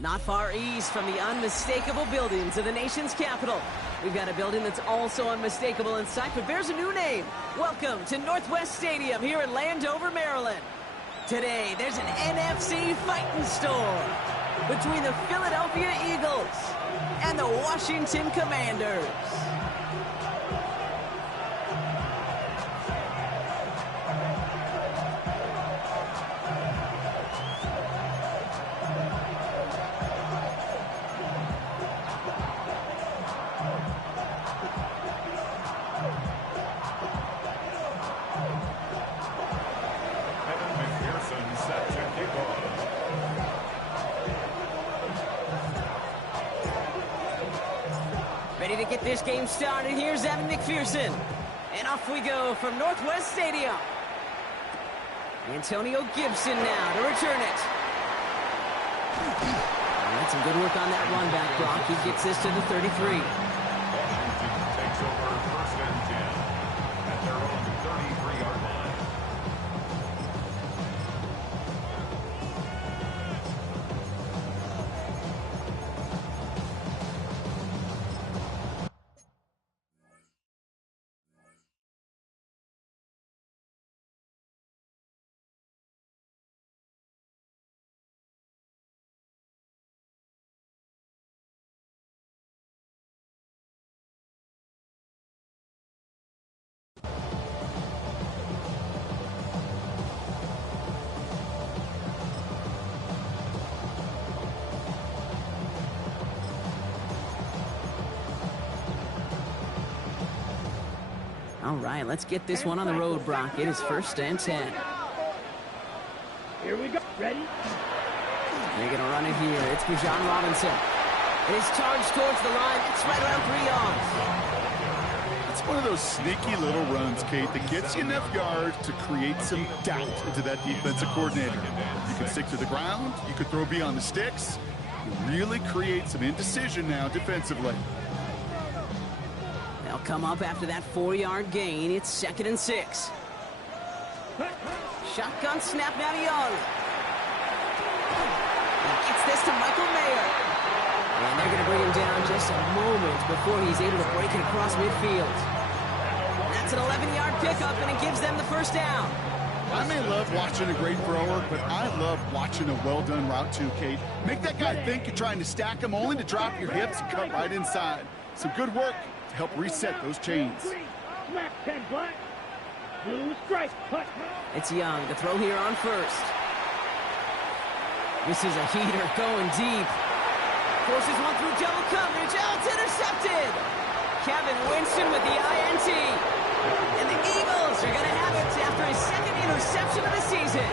Not far east from the unmistakable buildings of the nation's capital. We've got a building that's also unmistakable in sight, but bears a new name. Welcome to Northwest Stadium here in Landover, Maryland. Today, there's an NFC fighting storm between the Philadelphia Eagles and the Washington Commanders. Ready to get this game started. Here's Evan McPherson. And off we go from Northwest Stadium. Antonio Gibson now to return it. That's some good work on that run back, Brock. He gets this to the 33. Washington takes over first and 10 at their own 33-yard line. All right, let's get this one on the road, Brock. It is first and 10. Here we go. Ready? They're going to run it here. It's Bijan Robinson. It is charged towards the line. It's right around 3 yards. It's one of those sneaky little runs, Kate, that gets you enough yards to create some doubt into that defensive coordinator. You can stick to the ground. You can throw beyond the sticks. You really create some indecision now defensively. They'll come up after that 4-yard gain. It's 2nd and 6. Shotgun snap now to Young. He gets this to Michael Mayer. And they're going to bring him down just a moment before he's able to break it across midfield. That's an 11-yard pickup, and it gives them the first down. I may love watching a great thrower, but I love watching a well-done route too, Kate. Make that guy think you're trying to stack him only to drop your hips and cut right inside. Some good work to help reset those chains. Snap 10 black. Blue strike. Cut. It's Young to throw here on first. This is a heater going deep. Forces one through double coverage. Oh, it's intercepted. Kevin Winston with the INT. And the Eagles are going to have it after his 2nd interception of the season.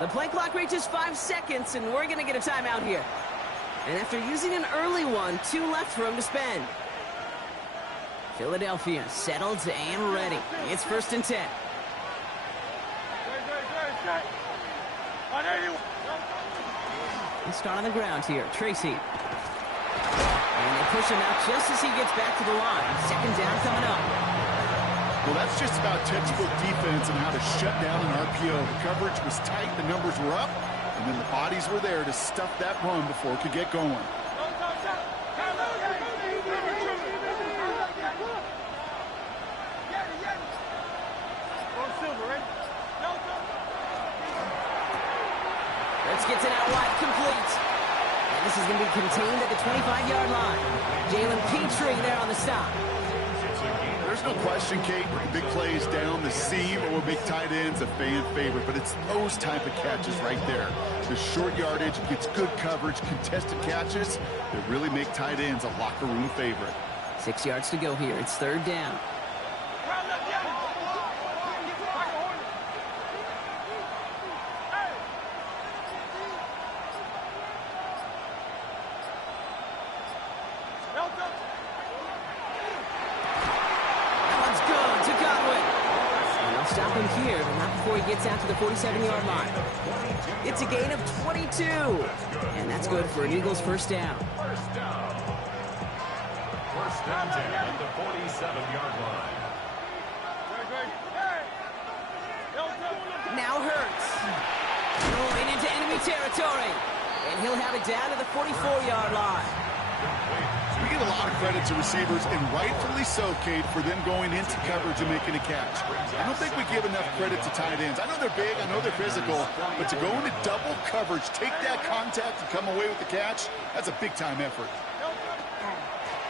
The play clock reaches 5 seconds, and we're going to get a timeout here. And after using an early one, 2 left for him to spend. Philadelphia settled and ready. It's 1st and 10. Let's start on the ground here. Tracy And they push him out just as he gets back to the line. Second down coming up. Well, that's just about textbook defense and how to shut down an RPO. The coverage was tight, the numbers were up, and then the bodies were there to stuff that run before it could get going. Let's get to that wide complete. And this is going to be contained at the 25-yard line. Jalen Petrie there on the stop. There's no question, Kate, with the big plays down the seam or big tight ends, a fan favorite, but it's those type of catches right there. The short yardage gets good coverage, contested catches that really make tight ends a locker room favorite. 6 yards to go here. It's third down. Stop him here, but not before he gets out to the 47-yard line. It's a gain of 22, and that's good for an Eagles first down. First down at the 47-yard line. Now Hurts. Rolling into enemy territory, and he'll have it down to the 44-yard line. We get a lot of credit to receivers, and rightfully so, Kate, for them going into coverage and making a catch. I don't think we give enough credit to tight ends. I know they're big, I know they're physical, but to go into double coverage, take that contact and come away with the catch, that's a big-time effort.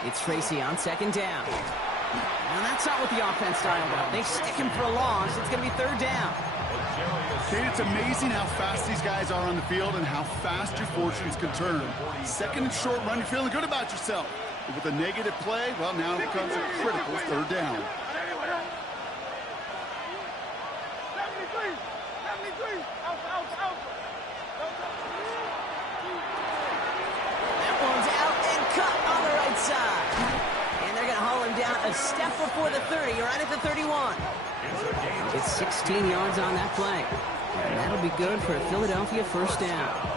It's Tracy on second down. And that's not what the offense dialed up. They stick him for a loss. It's going to be third down. Kate, it's amazing how fast these guys are on the field and how fast your fortunes can turn. Second and short run, you're feeling good about yourself. But with a negative play, well, now it becomes a critical third down. That one's out and cut on the right side. And they're going to haul him down a step before the 30, right at the 31. It's 16 yards on that play. And that'll be good for a Philadelphia first down.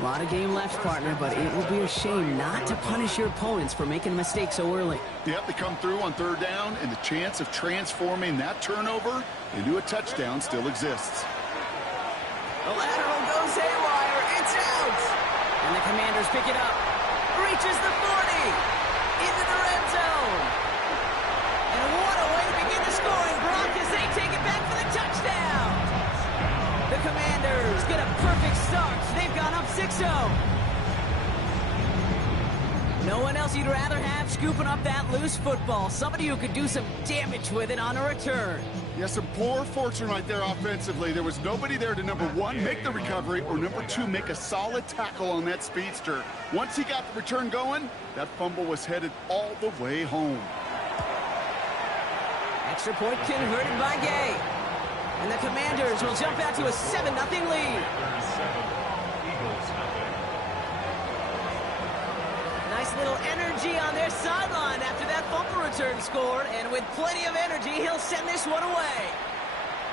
A lot of game left, partner, but it will be a shame not to punish your opponents for making a mistake so early. Yep, they come through on third down, and the chance of transforming that turnover into a touchdown still exists. The lateral goes haywire. It's out. And the Commanders pick it up. Reaches the 40. Into the red zone. And what a way to begin the scoring, Brock, as they take it back for the touchdown. The Commanders get a perfect start. They've gone up 6-0. No one else you'd rather have scooping up that loose football. Somebody who could do some damage with it on a return. Yeah, some poor fortune right there offensively. There was nobody there to, number one, make the recovery, or number two, make a solid tackle on that speedster. Once he got the return going, that fumble was headed all the way home. Extra point converted by Gay. And the Commanders will jump out to a 7-0 lead. Nice little energy on their sideline after that fumble return scored. And with plenty of energy, he'll send this one away.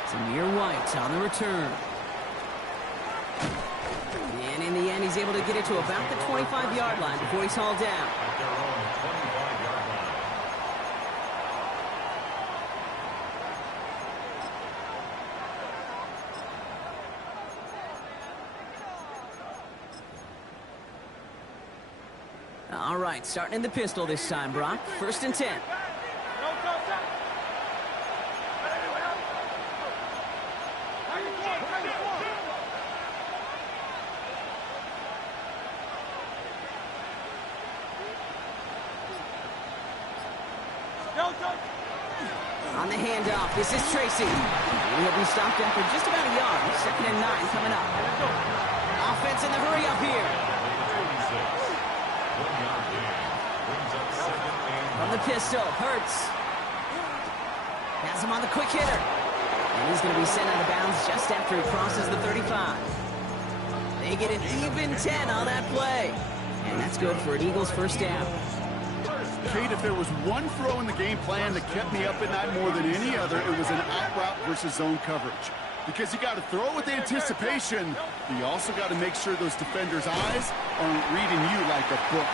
Samir White on the return. And in the end, he's able to get it to about the 25-yard line before he's hauled down. All right, starting in the pistol this time, Brock. 1st and 10. On the handoff, this is Tracy. He'll be stopped after just about a yard. 2nd and 9 coming up. Offense in the hurry up here. From the pistol, Hurts. Has him on the quick hitter. And he's going to be sent out of bounds just after he crosses the 35. They get an even 10 on that play. And that's good for an Eagles first down. Kate, if there was one throw in the game plan that kept me up at night more than any other, it was an out route versus zone coverage. because you got to throw with anticipation. You also got to make sure those defenders' eyes aren't reading you like a book.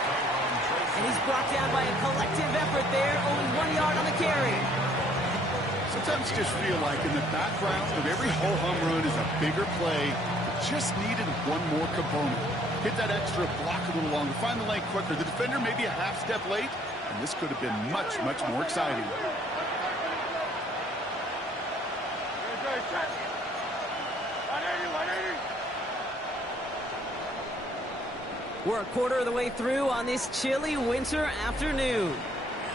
And he's brought down by a collective effort there. Only 1 yard on the carry. Sometimes you just feel like in the background of every ho-hum run is a bigger play. Just needed one more component. Hit that extra block a little longer. Find the lane quicker. The defender may be a half step late, and this could have been much, much more exciting. We're a quarter of the way through on this chilly winter afternoon.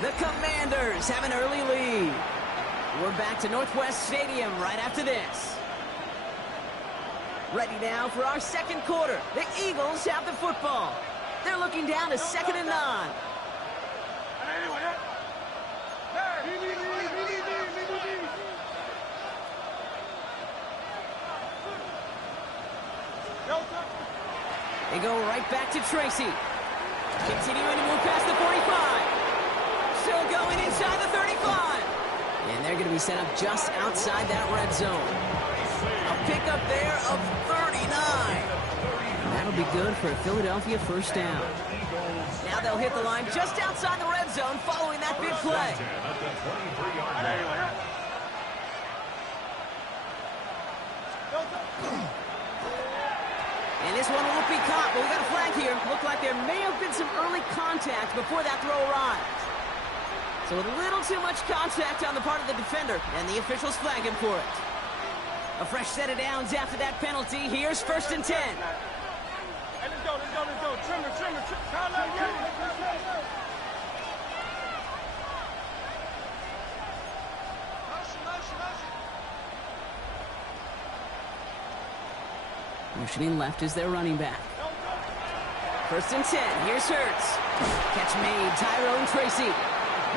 The Commanders have an early lead. We're back to Northwest Stadium right after this. Ready now for our second quarter. The Eagles have the football. They're looking down to 2nd and 9. They go right back to Tracy. Continuing to move past the 45. Still going inside the 35. And they're going to be set up just outside that red zone. A pickup there of 39. And that'll be good for a Philadelphia first down. Now they'll hit the line just outside the red zone following that big play. And this one won't be caught, but we got a flag here. Looked like there may have been some early contact before that throw arrived. So a little too much contact on the part of the defender, and the officials flag him for it. A fresh set of downs after that penalty. Here's 1st and 10. Hey, let's go. Trimmer. Motioning left is their running back. 1st and 10. Here's Hurts. Catch made. Tyrone Tracy.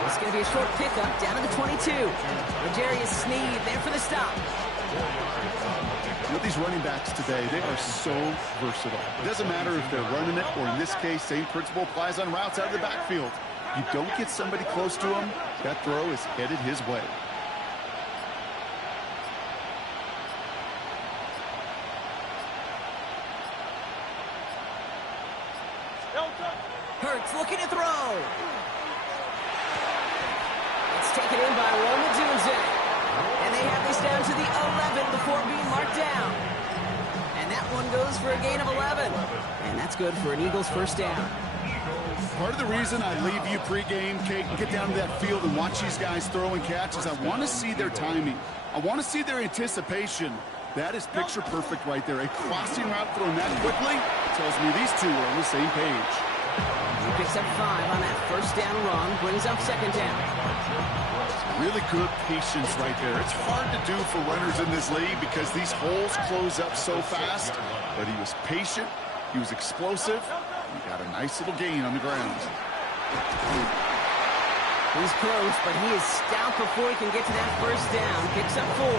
It's going to be a short pickup down to the 22. L'Jarius Sneed there for the stop. With these running backs today, they are so versatile. It doesn't matter if they're running it, or in this case, same principle applies on routes out of the backfield. You don't get somebody close to him, that throw is headed his way. Hurts looking to throw. It's taken in by Roma Dunze. And they have this down to the 11 before being marked down. And that one goes for a gain of 11. And that's good for an Eagles first down. Part of the reason I leave you pregame, Kate, and get down to that field and watch these guys throw and catch is I want to see their timing. I want to see their anticipation. That is picture perfect right there. A crossing route thrown that quickly tells me these two are on the same page. He picks up 5 on that first down run, brings up 2nd down. Really good patience right there. It's hard to do for runners in this league because these holes close up so fast, but he was patient, he was explosive, he got a nice little gain on the ground. He's close, but he is stout before he can get to that first down. Picks up 4.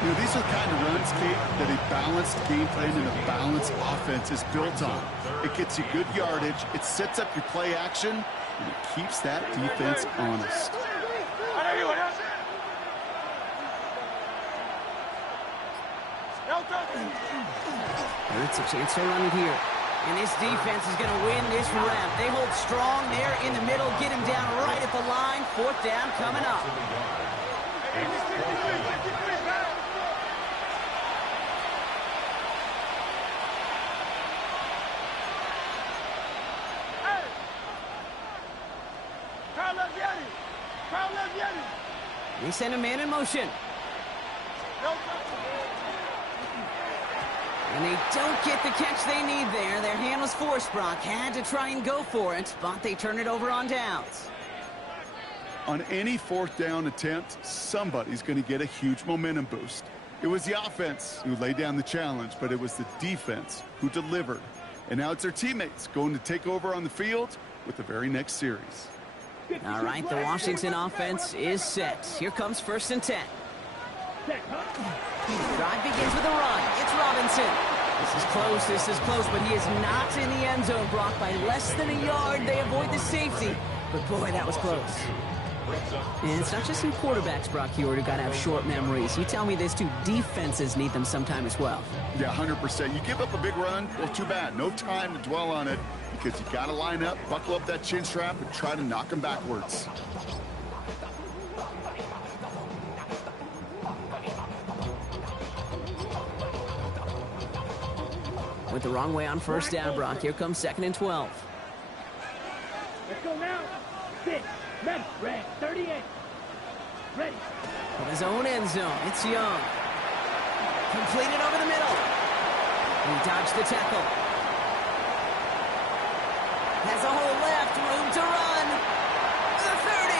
You know, these are the kind of runs, Kate, that a balanced game plan and a balanced offense is built on. It gets you good yardage, it sets up your play action, and it keeps that defense honest. Hurts a chance to run it here. And this defense is going to win this round. They hold strong there in the middle, get him down right at the line. 4th down coming up. They send a man in motion. And they don't get the catch they need there. Their hand was forced, Brock. Had to try and go for it, but they turn it over on downs. On any 4th down attempt, somebody's going to get a huge momentum boost. It was the offense who laid down the challenge, but it was the defense who delivered. And now it's their teammates going to take over on the field with the very next series. All right, the Washington offense is set. Here comes 1st and 10. Drive begins with a run. It's Robinson. This is close, but he is not in the end zone, Brock. By less than a yard, they avoid the safety. But boy, that was close. And it's not just some quarterbacks, Brock Heward, who got to have short memories. You tell me this too, defenses need them sometime as well. Yeah, 100%. You give up a big run, well, too bad. No time to dwell on it because you got to line up, buckle up that chin strap, and try to knock them backwards. Went the wrong way on first down, Brock. Here comes 2nd and 12. Let's go now. 6. Ready. Red. 38. Ready. From his own end zone, it's Young. Completed over the middle. He dodged the tackle. Has a hole left, room to run. The 30.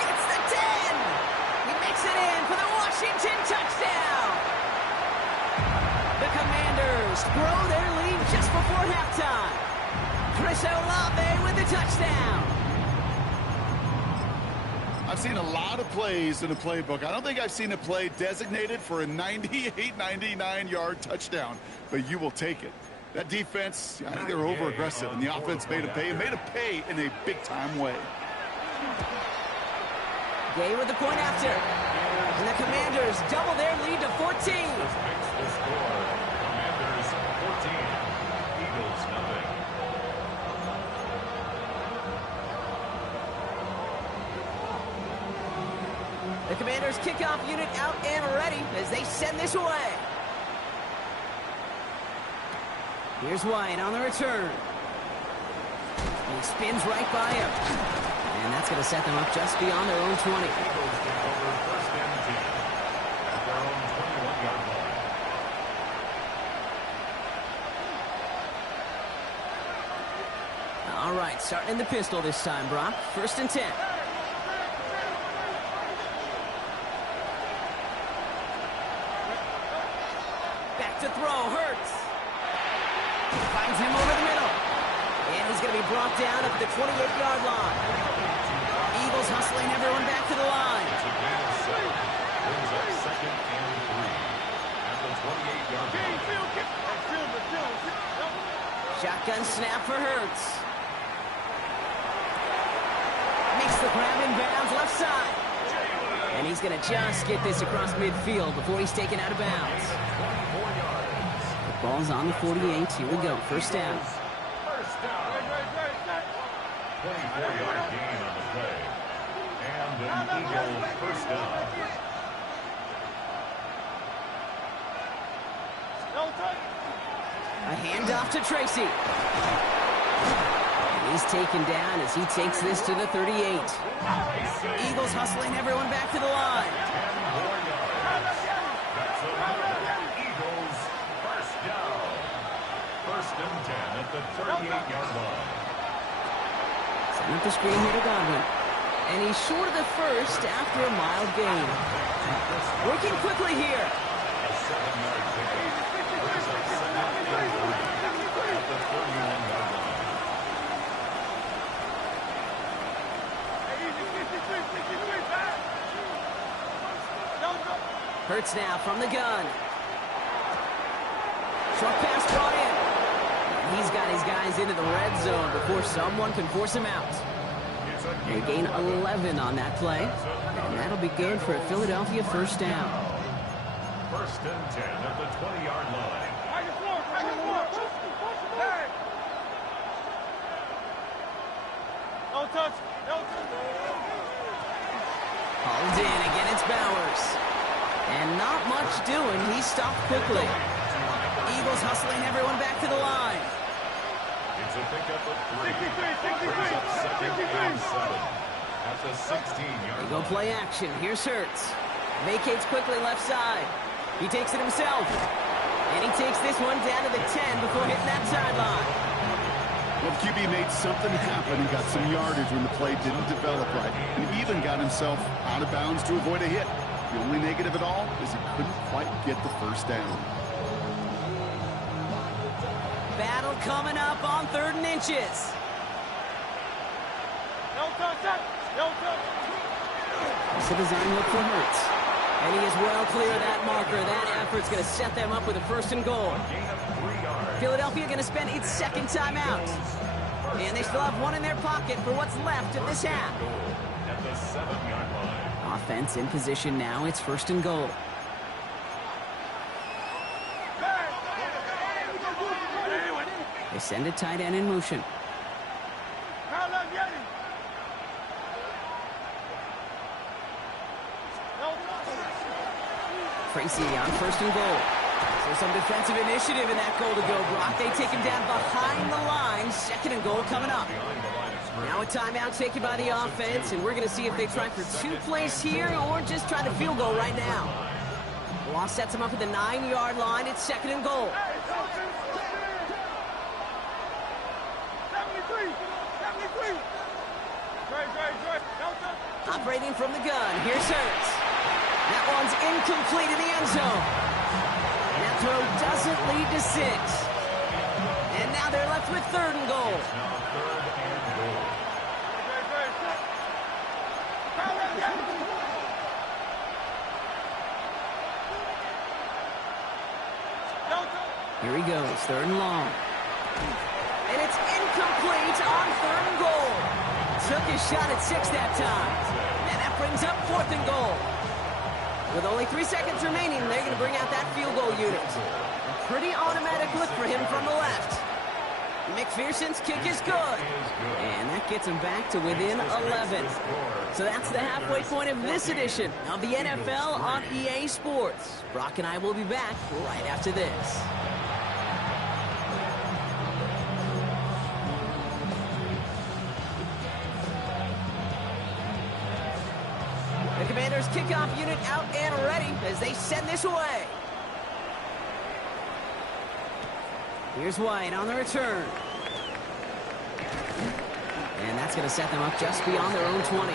Gets the 10. He makes it in for the Washington touchdown. The Commanders grow their lead just before halftime. Chris Olave with the touchdown. I've seen a lot of plays in the playbook. I don't think I've seen a play designated for a 98, 99-yard touchdown, but you will take it. That defense, I think they were over-aggressive, and the offense made a pay, and made a pay in a big-time way. Gay with the point after. And the Commanders double their lead to 14. This makes the score. Commanders 14, Eagles nothing. The Commanders kickoff unit out and ready as they send this away. Here's White on the return. He spins right by him. And that's going to set them up just beyond their own 20. Eagles take over 1st and 10 at their own 21-yard line. All right, starting in the pistol this time, Brock. 1st and 10. Back to throw, Hurts. Finds him over the middle. And he's going to be brought down at the 28-yard line. Eagles hustling everyone back to the line. It's a gain of 7. Brings up 2nd and 3 at the 28-yard line. Shotgun snap for Hurts. Makes the grab in bounds left side. And he's going to just get this across midfield before he's taken out of bounds. 24 yards. The ball's on the 48. Here we go. 1st down. First down. 24-yard gain on the play. And an Eagle 1st down. A handoff to Tracy. And he's taken down as he takes this to the 38. Eagles hustling everyone back to the line. 10 more yards. That's another Eagles 1st down. 1st and 10 at the 38-yard line. Setting up the screen here to Godwin. And he's short of the 1st after a mild gain. Working quickly here. A 7-yard pickup. Brings up 2nd and 3 at the 31-yard line. Hurts now from the gun. Short pass brought in. And he's got his guys into the red zone before someone can force him out. They gain 11 on that play. And that'll be good for a Philadelphia 1st down. 1st and 10 at the 20-yard line. Hauled in, again it's Bowers. And not much doing, he stopped quickly. Eagles hustling everyone back to the line. It's a pickup of 3. Brings up 2nd and 7 at the 16-yard They go line. play action, here's Hurts. Vacates quickly left side. He takes it himself. And he takes this one down to the 10 before hitting that sideline. Well, the QB made something happen and got some yardage when the play didn't develop right. And he even got himself out of bounds to avoid a hit. The only negative at all is he couldn't quite get the 1st down. Battle coming up on 3rd and inches. It's a design look for Hurts. And he is well clear of that marker. That effort's going to set them up with a 1st and goal. Gain of 3 yards. Philadelphia going to spend its 2nd timeout. And they still have one in their pocket for what's left of this half. At the 7-yard line. Offense in position now. It's 1st and goal. They send a tight end in motion. Tracy on 1st and goal. So some defensive initiative in that goal to go block. They take him down behind the line. 2nd and goal coming up. Now a timeout taken by the offense, and we're going to see if they try for 2 plays here or just try to field goal right now. Loss sets him up at the 9-yard line. It's 2nd and goal. Operating from the gun. Here's Hurts. That one's incomplete in the end zone. And that throw doesn't lead to 6. And now they're left with 3rd and goal. Here he goes, 3rd and long. And it's incomplete on 3rd and goal. Took his shot at 6 that time. And that brings up 4th and goal. With only 3 seconds remaining, they're going to bring out that field goal unit. A pretty automatic look for him from the left. McPherson's kick is good. And that gets him back to within 11. So that's the halfway point of this edition of the NFL on EA Sports. Brock and I will be back right after this. The Commanders' kickoff unit out and ready as they send this away. Here's White on the return. And that's going to set them up just beyond their own 20.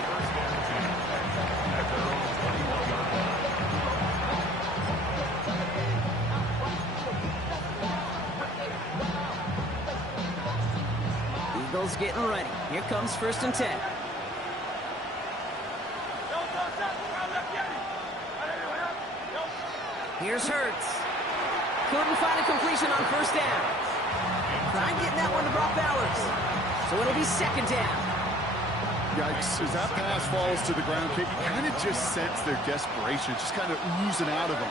Eagles getting ready. Here comes 1st and 10. Here's Hurts. Couldn't find a completion on 1st down. Trying getting that one to Brock Bowers. So it'll be 2nd down. Yikes, as that pass falls to the ground, Kate, you kind of just sense their desperation, just kind of oozing out of them.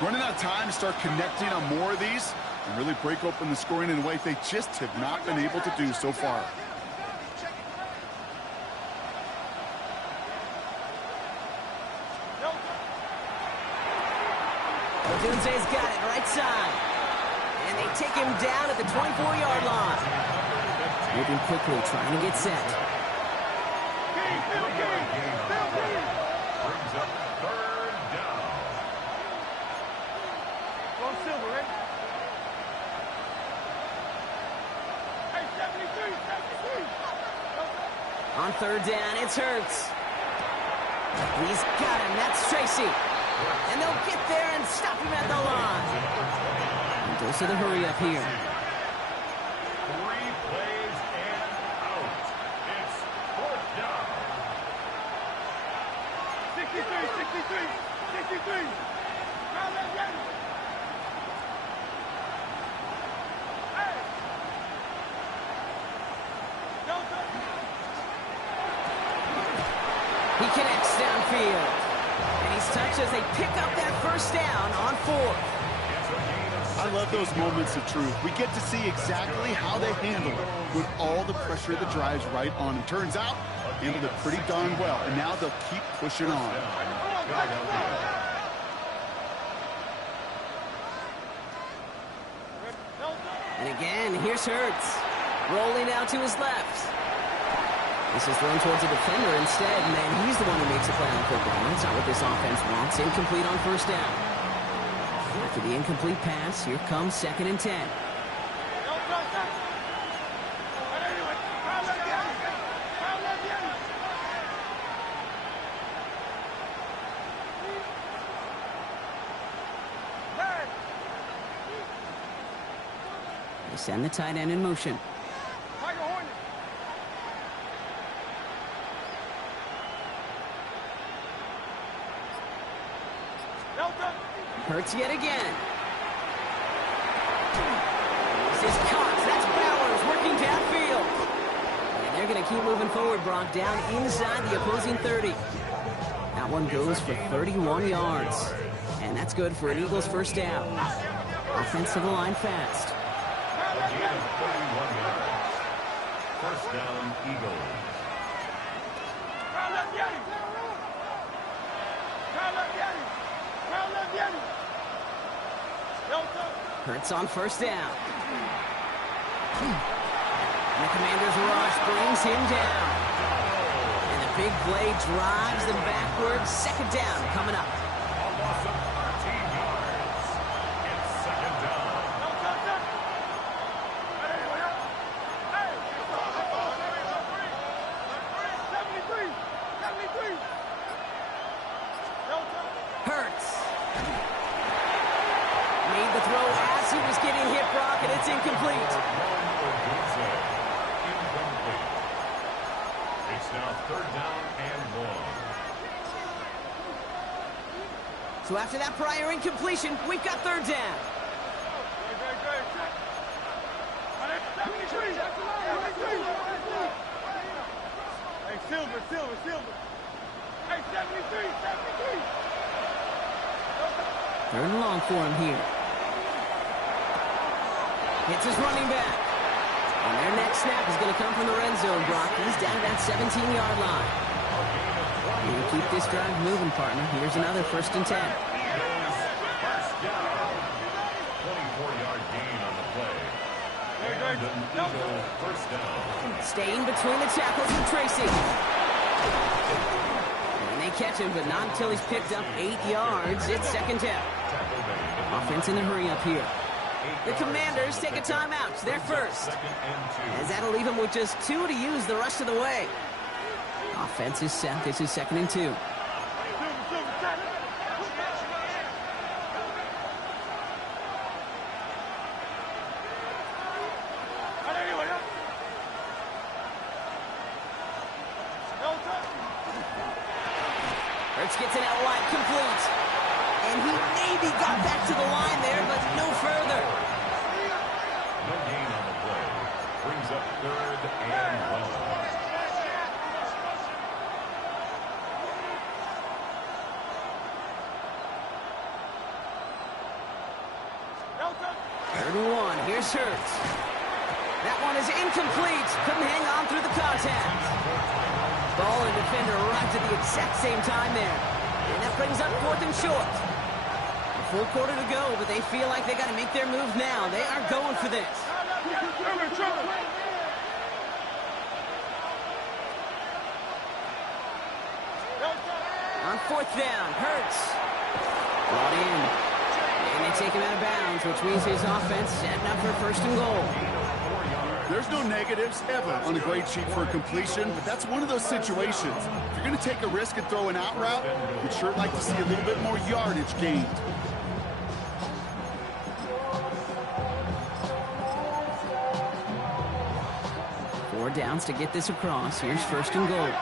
Running out of time to start connecting on more of these and really break open the scoring in a way they just have not been able to do so far. Dunze's got it right side. And they take him down at the 24-yard line. Moving quickly, trying to get set. Brings up 3rd down. On 3rd down, it's Hurts. He's got him. That's Tracy. And they'll get there and stop him at the line. And goes to the hurry up here. 3 plays and out. It's 4th down. 63. He connects downfield. And he's touched as they pick up that 1st down on 4th. I love those moments of truth. We get to see exactly how they handle it when all the pressure of the drive's right on them. Turns out, handled it pretty darn well, and now they'll keep pushing on. And again, here's Hurts. Rolling out to his left. This is thrown towards a defender instead, and then he's the one who makes a play on football. That's not what this offense wants. Incomplete on 1st down. After the incomplete pass, here comes 2nd and 10. They send the tight end in motion. Hurts yet again. This is Cox. That's Bowers working downfield. And they're going to keep moving forward, Brock, down inside the opposing 30. That one goes for 31 yards. And that's good for an Eagles first down. Offense to the line fast. A gain of 31 yards. First down, Eagles. Hurts on first down. And the Commanders' rush brings him down. And the big play drives them backwards. Second down coming up. A loss of 13 yards. It's second down. Hurts. Made the throw as he was getting hit, Brock, and it's incomplete. Incomplete. It's now third down and long. So after that prior incompletion, we've got third down. Hey, Silver. Hey, 73. Third and long for him here. Hits his running back. And their next snap is going to come from the red zone, Brock. He's down at that 17-yard line. You keep this drive moving, partner. Here's another first and 10. First down. 24-yard gain on the play. And an Eagle first down. Staying between the tackles and Tracy. And they catch him, but not until he's picked up 8 yards. It's second down. Offense in a hurry up here. The Commanders take a timeout. They're first. As that'll leave him with just 2 to use the rest of the way. Offense is set. This is second and 2. Hurts gets it out wide, complete. And he maybe got back to the line there, but no further. No gain on the play. Brings up third and long. Third and 1. Here's Hurts. That one is incomplete. Couldn't hang on through the contact. Ball and defender arrived at the exact same time there. And that brings up fourth and short. A full quarter to go, but they feel like they got to make their move now. They are going for this. On fourth down, Hurts. Brought in. And they take him out of bounds, which means his offense setting up for first and goal. There's no negatives ever on a grade sheet for a completion, but that's one of those situations. If you're going to take a risk and throw an out route, we'd sure like to see a little bit more yardage gained. Four downs to get this across. Here's first and goal. And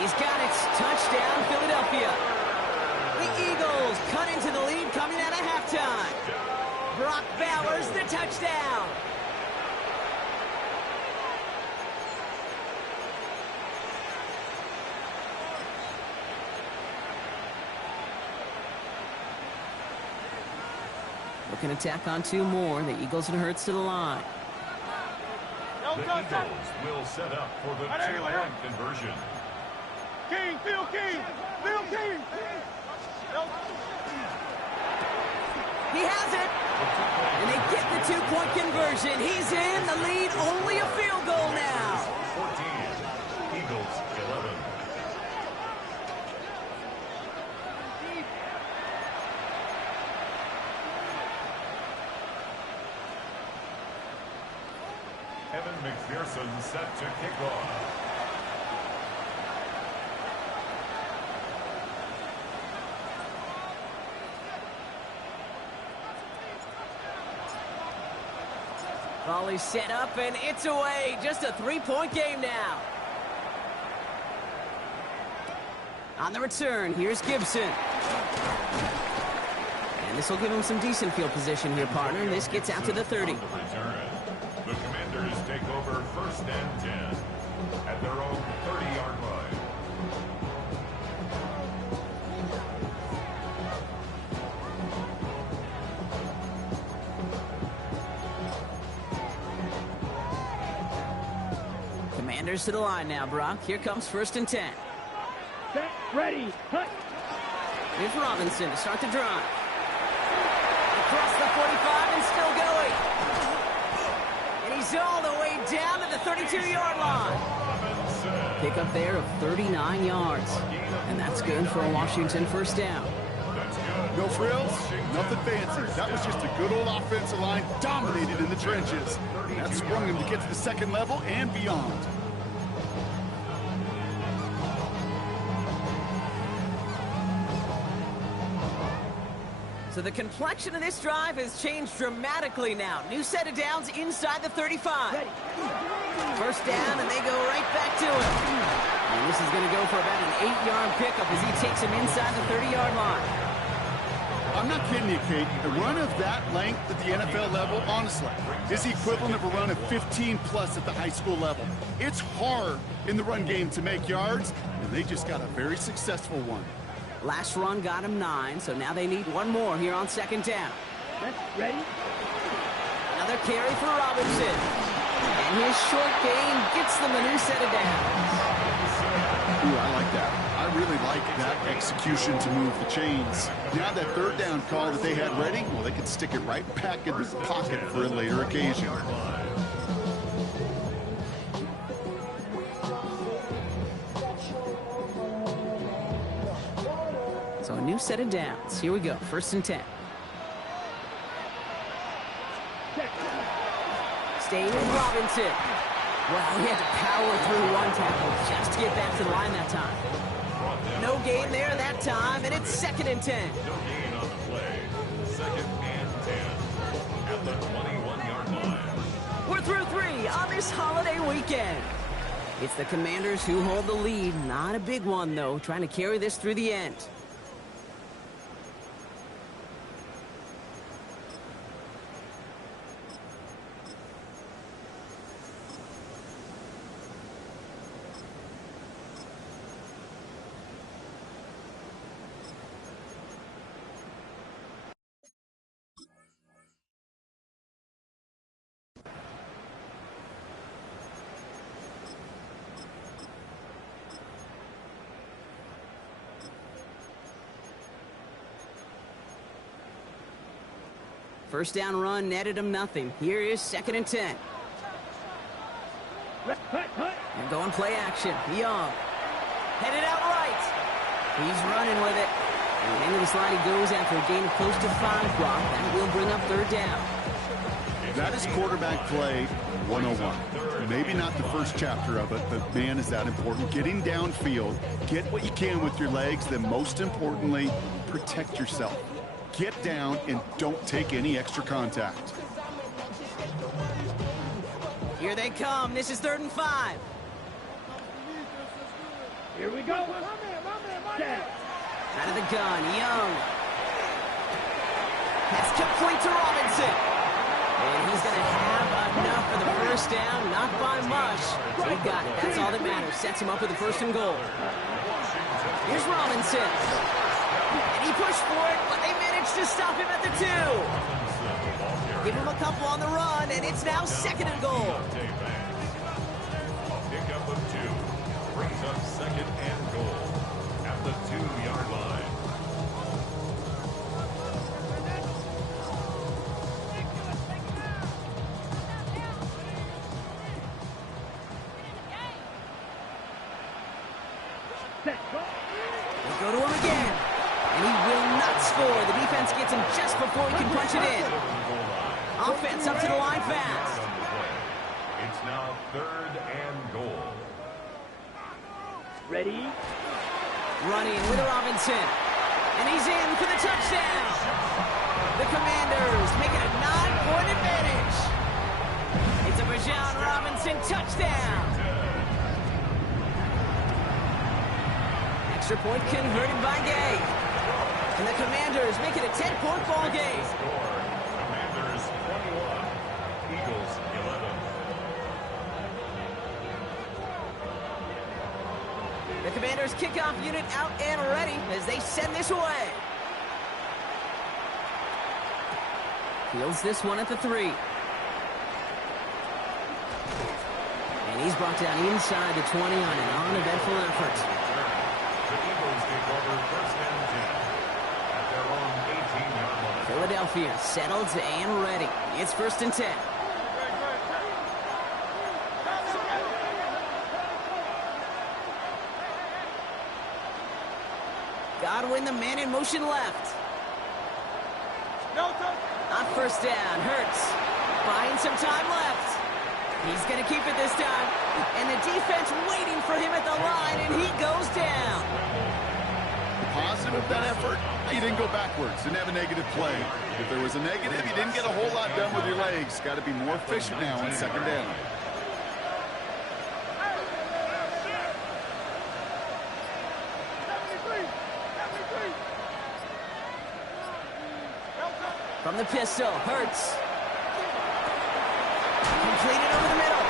he's got it. Touchdown, Philadelphia. The Eagles cut into the lead coming out of halftime. Brock Bowers, the touchdown. Looking to tack on 2 more. The Eagles and Hurts to the line. The Eagles will set up for the 2-point conversion. Phil King. He has it. And they get the 2-point conversion. He's in the lead. Only a field goal now. 14. Eagles 11. Evan McPherson set to kick off. Volley set up, and it's away. Just a 3-point game now. On the return, here's Gibson. And this will give him some decent field position here, partner. This gets out to the 30. Return. The Commanders take over 1st and 10 at their own 30-yard line. Commanders to the line now, Brock. Here comes 1st and 10. Set, ready, cut. Here's Robinson to start the drive. Across the 45 and still going. And he's all the way down to the 32-yard line. Pick up there of 39 yards. And that's good for a Washington 1st down. No frills, nothing fancy. That was just a good old offensive line dominated in the trenches. That sprung him to get to the 2nd level and beyond. So the complexion of this drive has changed dramatically now. New set of downs inside the 35. Ready. 1st down, and they go right back to it. And this is going to go for about an 8-yard pickup as he takes him inside the 30-yard line. I'm not kidding you, Kate. A run of that length at the NFL level, honestly, is the equivalent of a run of 15-plus at the high school level. It's hard in the run game to make yards, and they just got a very successful one. Last run got him 9, so now they need one more here on 2nd down. Set, ready. Another carry for Robinson. And his short gain gets them a new set of downs. Ooh, I like that. I really like that execution to move the chains. Now that 3rd down call that they had ready, well, they could stick it right back in the pocket for a later occasion. So a new set of downs. Here we go. 1st and 10. Stay with Robinson. Well, he had to power through one tackle just to get back to the line that time. No gain there that time, and it's 2nd and 10. No gain on the play. 2nd and 10 at the 21-yard line. We're through 3 on this holiday weekend. It's the Commanders who hold the lead. Not a big one, though, trying to carry this through the end. First down run netted him nothing. Here is 2nd and 10. And going play action. Young. Headed out right. He's running with it. And into this line he goes after a gain of close to 5 block. That will bring up 3rd down. That is quarterback play 101. Maybe not the first chapter of it, but man, is that important. Getting downfield, get what you can with your legs, then most importantly, protect yourself. Get down and don't take any extra contact. Here they come. This is 3rd and 5. Here we go. Set. Out of the gun, Young. Pass complete to Robinson. And he's going to have enough for the 1st down. Not by much. He got it. That's all that matters. Sets him up with the 1st and goal. Here's Robinson. And he pushed for it, but they managed to stop him at the 2. Give him a couple on the run, and it's now 2nd and goal. A pickup of 2 brings up 2nd and goal at the 2-yard line. They go to him again, and he will not score. The defense gets him just before he can punch it in. Offense up to the line fast. It's now 3rd and goal. Ready. Running with Robinson, and he's in for the touchdown. The Commanders make it a 9-point advantage. It's a Bijan Robinson touchdown. Extra point converted by Gay. And the Commanders make it a 10-point ball game. Score, Commanders 21, Eagles 11. The Commanders kickoff unit out and ready as they send this away. Fields this one at the 3. And he's brought down inside the 20 on an uneventful effort. The Eagles take over first and 10 at their own 18-yard line. Philadelphia settled and ready. It's first and 10. Godwin, the man in motion left. On first down, Hurts buying some time left. He's going to keep it this time. And the defense waiting for him at the line, and he goes down. The positive of that effort, you didn't go backwards, didn't have a negative play. If there was a negative, you didn't get a whole lot done with your legs. Got to be more efficient now on second down. From the pistol, Hurts. Completed over the middle.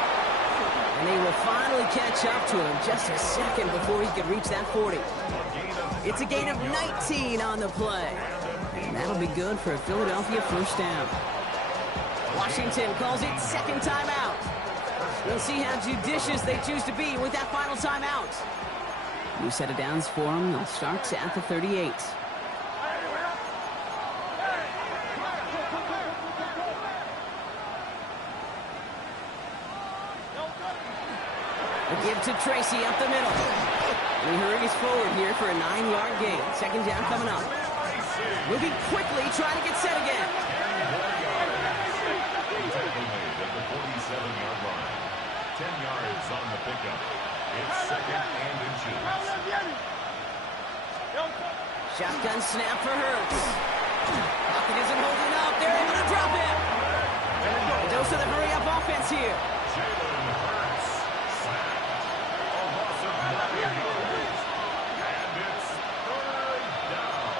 And they will finally catch up to him just a second before he could reach that 40. It's a gain of 19 on the play. And that'll be good for a Philadelphia first down. Washington calls it second timeout. We'll see how judicious they choose to be with that final timeout. New set of downs for them. They'll start at the 38. A give to Tracy up the middle. And he hurries forward here for a 9-yard gain. Second down coming up. Moving quickly, trying to get set again. Tackle made at the 47-yard line. 10 yards on the pickup. It's second and inches. Shotgun snap for Hurts. Pocket isn't holding up. They're able to drop him. A dose of the hurry-up offense here. Jalen Hurts sacked. A loss of 9 yards. And it's third down.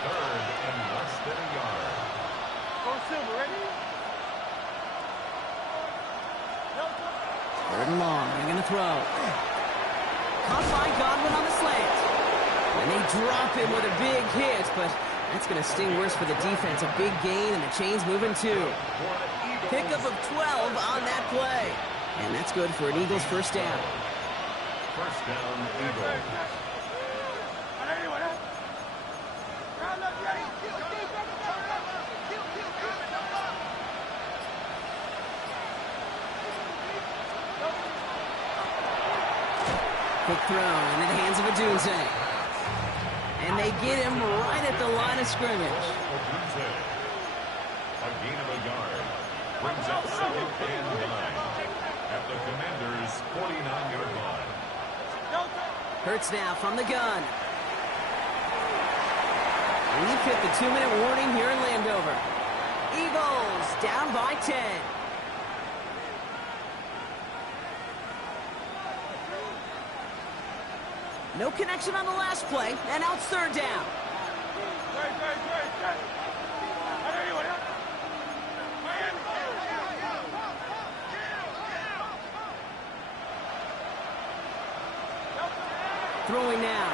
Third and less than a yard. Third and long. They're going to throw. Caught by Godwin on the slant. And they drop him with a big hit, but that's going to sting worse for the defense. A big gain, and the chain's moving too. Pickup of 12 on that play. And that's good for an Eagles first down. First down, Eagles. Quick throw into the hands of Adunze. And they get him right at the line of scrimmage. A gain of a yard. Brings up second and 9 at the Commanders' 49-yard line. Hurts now from the gun. We've hit the 2-minute warning here in Landover. Eagles down by 10. No connection on the last play, and now it's third down. Throwing now.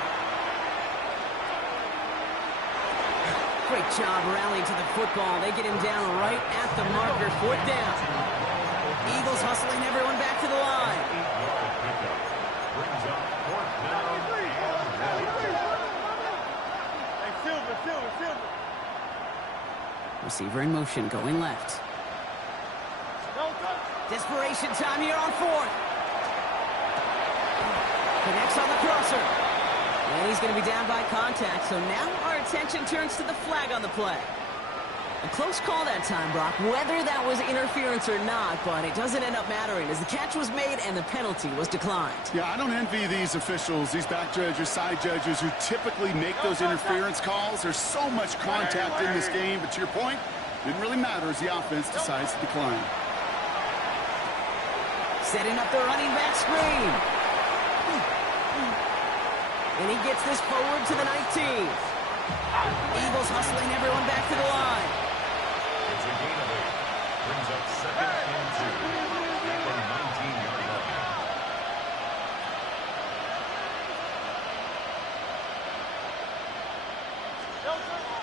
Great job rallying to the football. They get him down right at the marker. Fourth down. Eagles hustling everyone back to the line. 8-yard pickup. Brings up fourth down and 1. Receiver in motion, going left. Desperation time here on fourth. Connects on the crosser. And he's going to be down by contact, so now our attention turns to the flag on the play. A close call that time, Brock, whether that was interference or not, but it doesn't end up mattering as the catch was made and the penalty was declined. Yeah, I don't envy these officials, these back judges, side judges who typically make those interference calls. There's so much contact in this game, but to your point, it didn't really matter as the offense decides to decline. Setting up the running back screen. And he gets this forward to the 19. Eagles hustling everyone back to the line. It's a gain of 8. Brings up 2nd and 2 at the 19-yard line.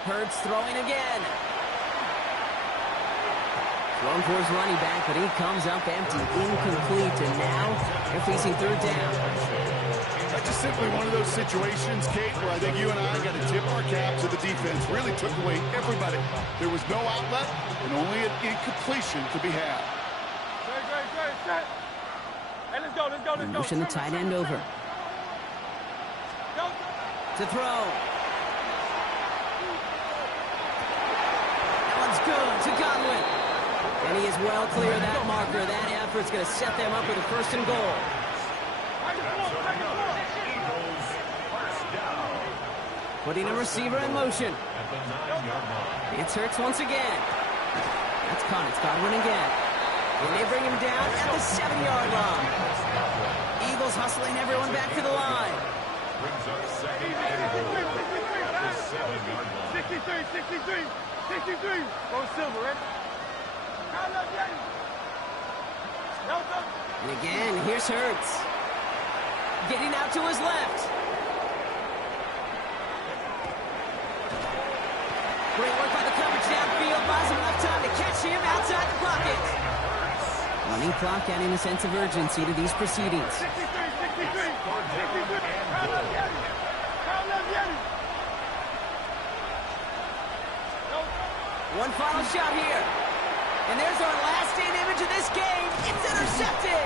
Hurts throwing again. Thrown for his running back, but he comes up empty, incomplete, and now they're facing 3rd down. That's just simply one of those situations, Kate, where I think you and I got to tip our cap to the defense. Really took away everybody. There was no outlet and only an incompletion to be had. Hey, let's go. Motion the tight end over. To throw. That one's good to Godwin. And he is well clear of that marker. That effort's going to set them up with a 1st and goal. Eagles, 1st down. Putting a receiver in motion. At the 9-yard line. It's Hurts once again. That's caught. It's Godwin again. And they bring him down at the 7-yard line. Eagles hustling everyone back to the line. Brings up 2nd and goal at the 7-yard line. 63. Go Silver, ready? And again, here's Hurts. Getting out to his left. Great work by the coverage downfield. Buys him enough time to catch him outside the pocket. Running clock adding a sense of urgency to these proceedings. 63. One final shot here. And there's our last-stand image of this game. It's intercepted.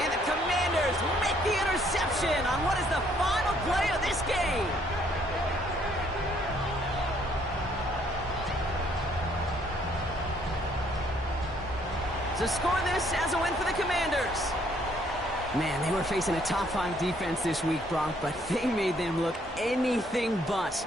And the Commanders make the interception on what is the final play of this game. To score this as a win for the Commanders. Man, they were facing a top 5 defense this week, Bronk, but they made them look anything but.